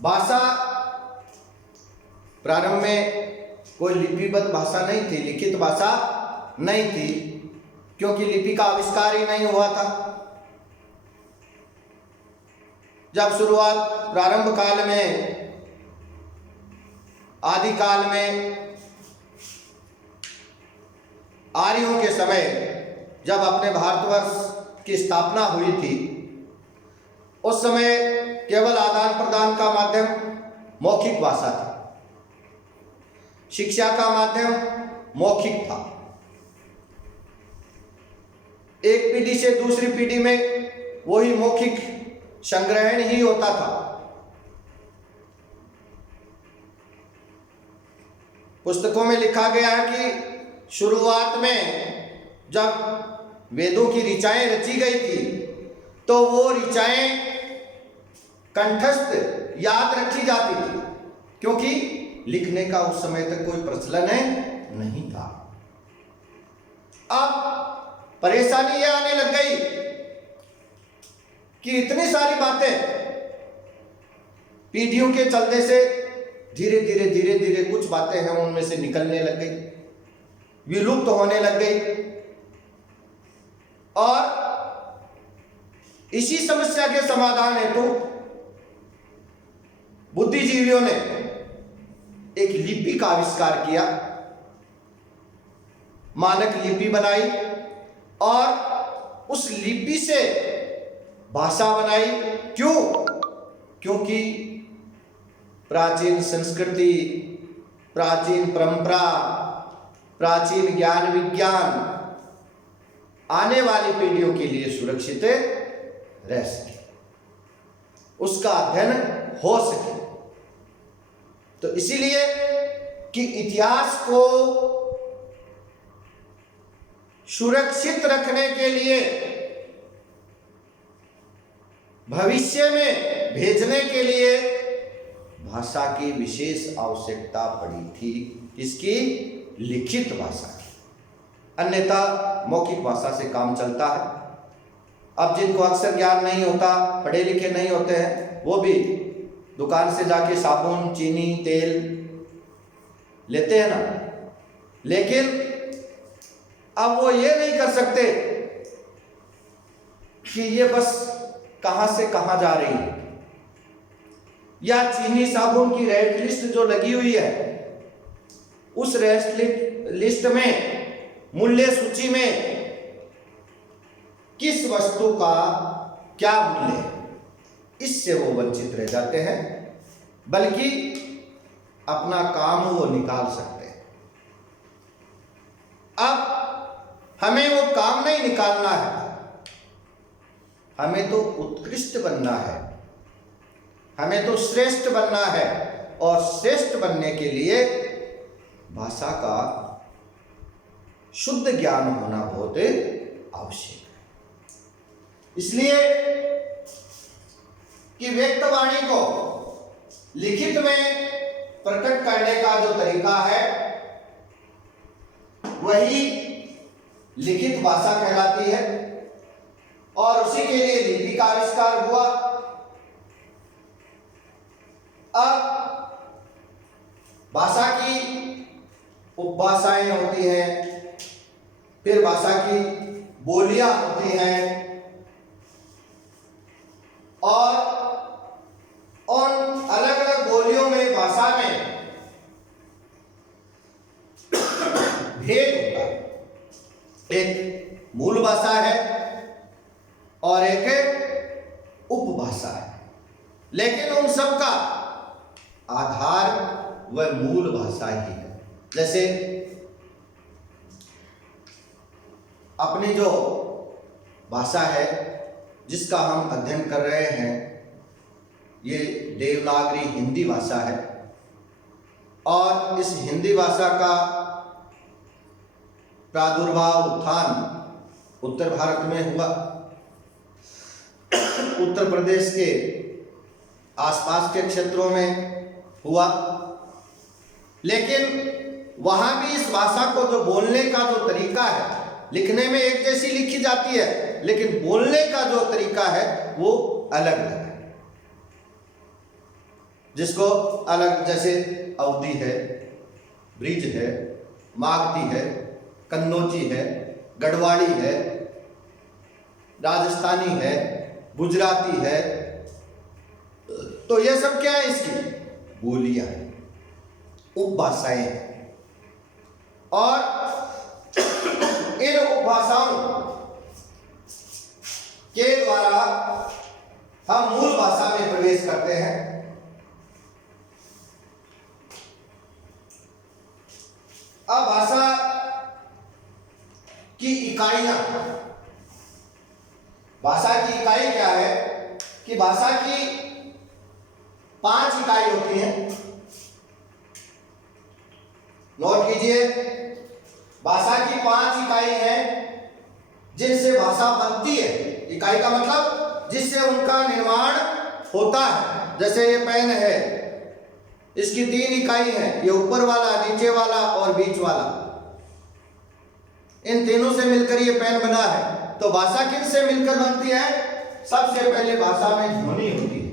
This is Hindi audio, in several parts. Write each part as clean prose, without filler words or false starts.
भाषा प्रारंभ में कोई लिपिबद्ध भाषा नहीं थी, लिखित भाषा नहीं थी, क्योंकि लिपि का आविष्कार ही नहीं हुआ था। जब शुरुआत प्रारंभ काल में, आदि काल में, आर्यों के समय जब अपने भारतवर्ष की स्थापना हुई थी, उस समय केवल आदान प्रदान का माध्यम मौखिक भाषा था, शिक्षा का माध्यम मौखिक था। एक पीढ़ी से दूसरी पीढ़ी में वही मौखिक संग्रहण ही होता था। पुस्तकों में लिखा गया है कि शुरुआत में जब वेदों की ऋचाएं रची गई थी तो वो ऋचाएं कंठस्थ याद रखी जाती थी, क्योंकि लिखने का उस समय तक कोई प्रचलन नहीं था। अब परेशानी यह आने लग गई कि इतनी सारी बातें पीढ़ियों के चलते से धीरे धीरे कुछ बातें हैं उनमें से निकलने लग गई, विलुप्त होने लग गई। और इसी समस्या के समाधान हेतु बुद्धिजीवियों ने एक लिपि का आविष्कार किया, मानक लिपि बनाई और उस लिपि से भाषा बनाई। क्यों? क्योंकि प्राचीन संस्कृति, प्राचीन परंपरा, प्राचीन ज्ञान विज्ञान आने वाली पीढ़ियों के लिए सुरक्षित रह सके, उसका अध्ययन हो सके। तो इसीलिए कि इतिहास को सुरक्षित रखने के लिए, भविष्य में भेजने के लिए भाषा की विशेष आवश्यकता पड़ी थी। इसकी लिखित भाषा की, अन्यथा मौखिक भाषा से काम चलता है। अब जिनको अक्षर ज्ञान नहीं होता, पढ़े लिखे नहीं होते हैं, वो भी दुकान से जाके साबुन, चीनी, तेल लेते हैं ना, लेकिन अब वो ये नहीं कर सकते कि ये बस कहां से कहां जा रही है, या चीनी साबुन की रेट लिस्ट जो लगी हुई है, उस रेट लिस्ट में, मूल्य सूची में किस वस्तु का क्या मूल्य है, इससे वो वंचित रह जाते हैं। बल्कि अपना काम वो निकाल सकते हैं। अब हमें वो काम नहीं निकालना है, हमें तो उत्कृष्ट बनना है, हमें तो श्रेष्ठ बनना है। और श्रेष्ठ बनने के लिए भाषा का शुद्ध ज्ञान होना बहुत आवश्यक है। इसलिए कि व्यक्तवाणी को लिखित में प्रकट करने का जो तरीका है वही लिखित भाषा कहलाती है, और उसी के लिए लिपि का आविष्कार हुआ। अब भाषा की उपभाषाएं होती हैं, फिर भाषा की बोलियां होती हैं, और उन अलग अलग बोलियों में, भाषा में भेद होता है। एक मूल भाषा है और एक उपभाषा है, लेकिन उन सब का आधार वह मूल भाषा ही है। जैसे अपनी जो भाषा है जिसका हम अध्ययन कर रहे हैं, ये देवनागरी हिंदी भाषा है, और इस हिंदी भाषा का प्रादुर्भाव, उत्थान उत्तर भारत में हुआ। उत्तर प्रदेश के आसपास के क्षेत्रों में हुआ, लेकिन वहां भी इस भाषा को जो बोलने का जो तरीका है, लिखने में एक जैसी लिखी जाती है, लेकिन बोलने का जो तरीका है वो अलग अलग है। जिसको अलग, जैसे अवधी है, ब्रिज है, मागधी है, कन्नौजी है, गढ़वाड़ी है, राजस्थानी है, गुजराती है। तो ये सब क्या है? इसकी बोलियां हैं, उपभाषाएं हैं। और इन उपभाषाओं के द्वारा हम मूल भाषा में प्रवेश करते हैं। अब भाषा की इकाइयां, भाषा की इकाई क्या है कि भाषा की 5 इकाई होती हैं। नोट कीजिए, भाषा की 5 इकाई हैं जिनसे भाषा बनती है। इकाई का मतलब जिससे उनका निर्माण होता है। जैसे ये पेन है, इसकी 3 इकाई हैं, ये ऊपर वाला, नीचे वाला और बीच वाला। इन तीनों से मिलकर ये पेन बना है। तो भाषा किन से मिलकर बनती है? सबसे पहले भाषा में ध्वनि होती है।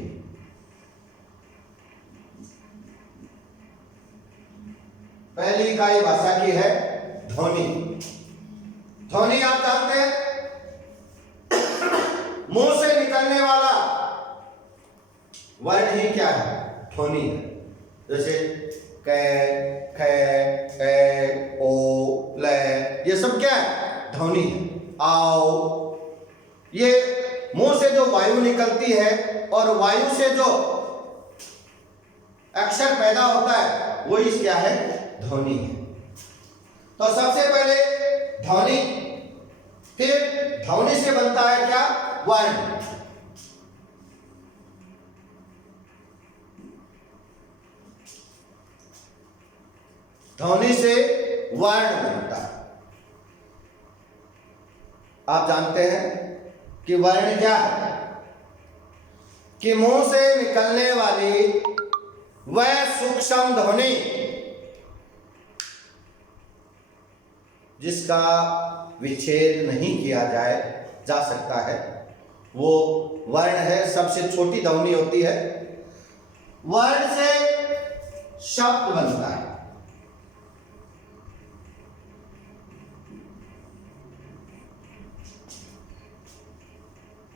पहली इकाई भाषा की है ध्वनि। ध्वनि आप जानते हैं, मुंह से निकलने वाला वर्ण ही क्या है? ध्वनि है। जैसे क, ख, ए, ओ, ल, ये सब क्या है? ध्वनि है। आओ, ये मुंह से जो वायु निकलती है और वायु से जो अक्षर पैदा होता है वो इस क्या है? ध्वनि है। तो सबसे पहले ध्वनि, फिर ध्वनि से बनता है क्या? वर्ण। ध्वनि से वर्ण बनता है। आप जानते हैं कि वर्ण क्या है? कि मुंह से निकलने वाली वह सूक्ष्म ध्वनि जिसका विच्छेद नहीं किया जा सकता है, वो वर्ण है। सबसे छोटी ध्वनि होती है। वर्ण से शब्द बनता है।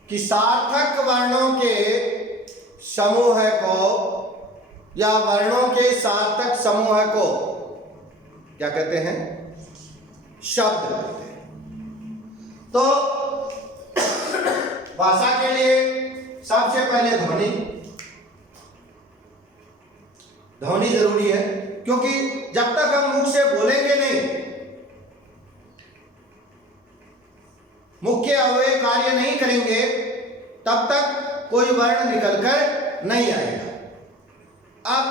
कि सार्थक वर्णों के समूह को या वर्णों के सार्थक समूह को क्या कहते हैं? शब्द कहते हैं। तो भाषा के लिए सबसे पहले ध्वनि, ध्वनि जरूरी है। क्योंकि जब तक हम मुख से बोलेंगे नहीं, मुख्य अवयव कार्य नहीं करेंगे, तब तक कोई वर्ण निकलकर नहीं आएगा। अब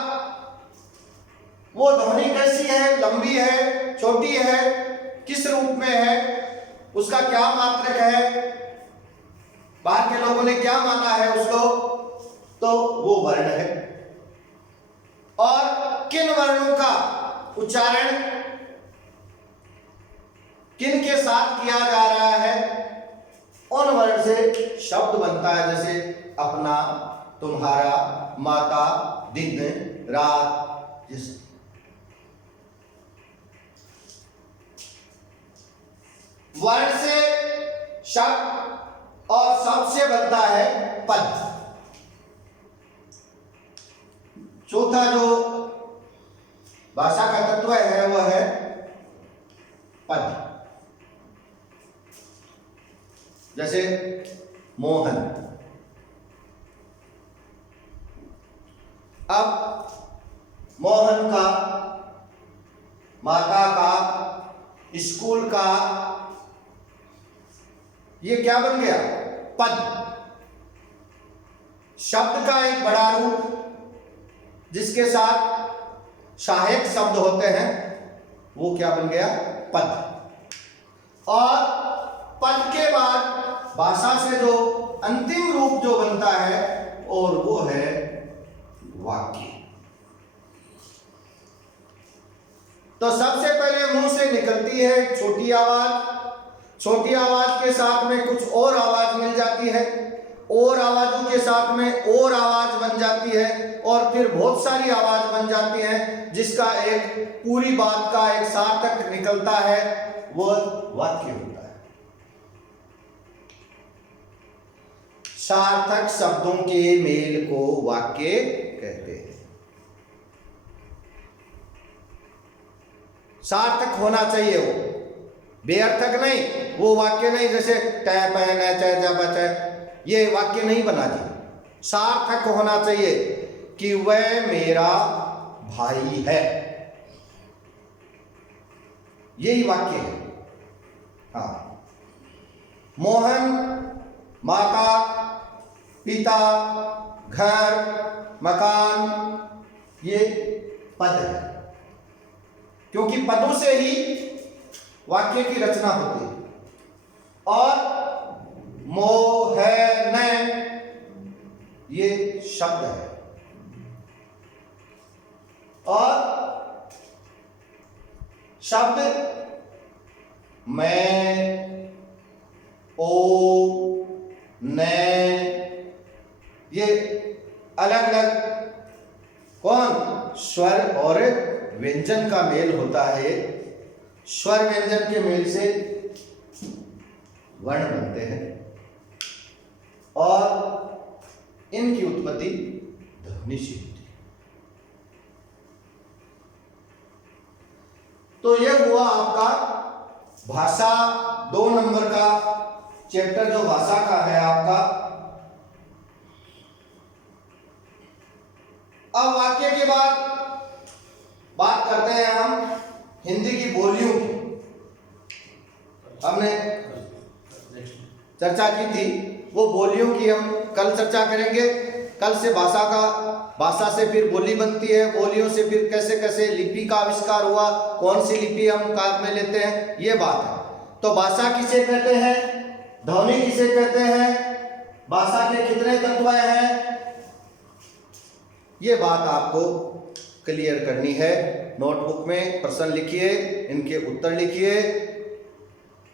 वो ध्वनि कैसी है? लंबी है, छोटी है, किस रूप में है, उसका क्या मात्रक है, बाहर के लोगों ने क्या माना है उसको, तो वो वर्ण है। और किन वर्णों का उच्चारण किन के साथ किया जा रहा है, उन वर्ण से शब्द बनता है। जैसे अपना, तुम्हारा, माता, दिन, रात। वर्ण से शब्द और शब्द से बनता है पद। चौथा जो भाषा का तत्व है वह है पद। जैसे मोहन। अब मोहन का, माता का, स्कूल का, ये क्या बन गया? पद। शब्द का एक बड़ा रूप जिसके साथ सहायक शब्द होते हैं, वो क्या बन गया? पद। और पद के बाद भाषा से जो अंतिम रूप जो बनता है और वो है वाक्य। तो सबसे पहले मुंह से निकलती है छोटी आवाज, छोटी आवाज के साथ में कुछ और आवाज मिल जाती है, और आवाजों के साथ में और आवाज बन जाती है और फिर बहुत सारी आवाज बन जाती हैं, जिसका एक पूरी बात का एक सार्थक निकलता है, वो वाक्य होता है। सार्थक शब्दों के मेल को वाक्य कहते हैं। सार्थक होना चाहिए, वो बेअर्थक नहीं, वो वाक्य नहीं जैसे टै पै नै चै जा बचै, ये वाक्य नहीं बना जी। सार्थक होना चाहिए कि वह मेरा भाई है, यही वाक्य है। हाँ, मोहन माता पिता घर मकान, ये पद है, क्योंकि पदों से ही वाक्य की रचना होती है। और मोह है न, ये शब्द है, और शब्द मैं ओ न, ये अलग अलग कौन स्वर और व्यंजन का मेल होता है। स्वर व्यंजन के मेल से वर्ण बनते हैं और इनकी उत्पत्ति ध्वनि से होती है। तो यह हुआ आपका भाषा 2 नंबर का चैप्टर, जो भाषा का है आपका। अब वाक्य के बाद बात करते हैं हम हिंदी की बोलियों की। हमने चर्चा की थी, वो बोलियों की हम कल चर्चा करेंगे। कल से भाषा से फिर बोली बनती है, बोलियों से फिर कैसे कैसे लिपि का आविष्कार हुआ, कौन सी लिपि हम काम में लेते हैं, ये बात है। तो भाषा किसे कहते हैं, ध्वनि किसे कहते हैं, भाषा के कितने तत्व हैं, ये बात आपको क्लियर करनी है। नोटबुक में प्रश्न लिखिए, इनके उत्तर लिखिए।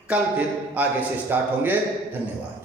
कल फिर आगे से स्टार्ट होंगे। धन्यवाद।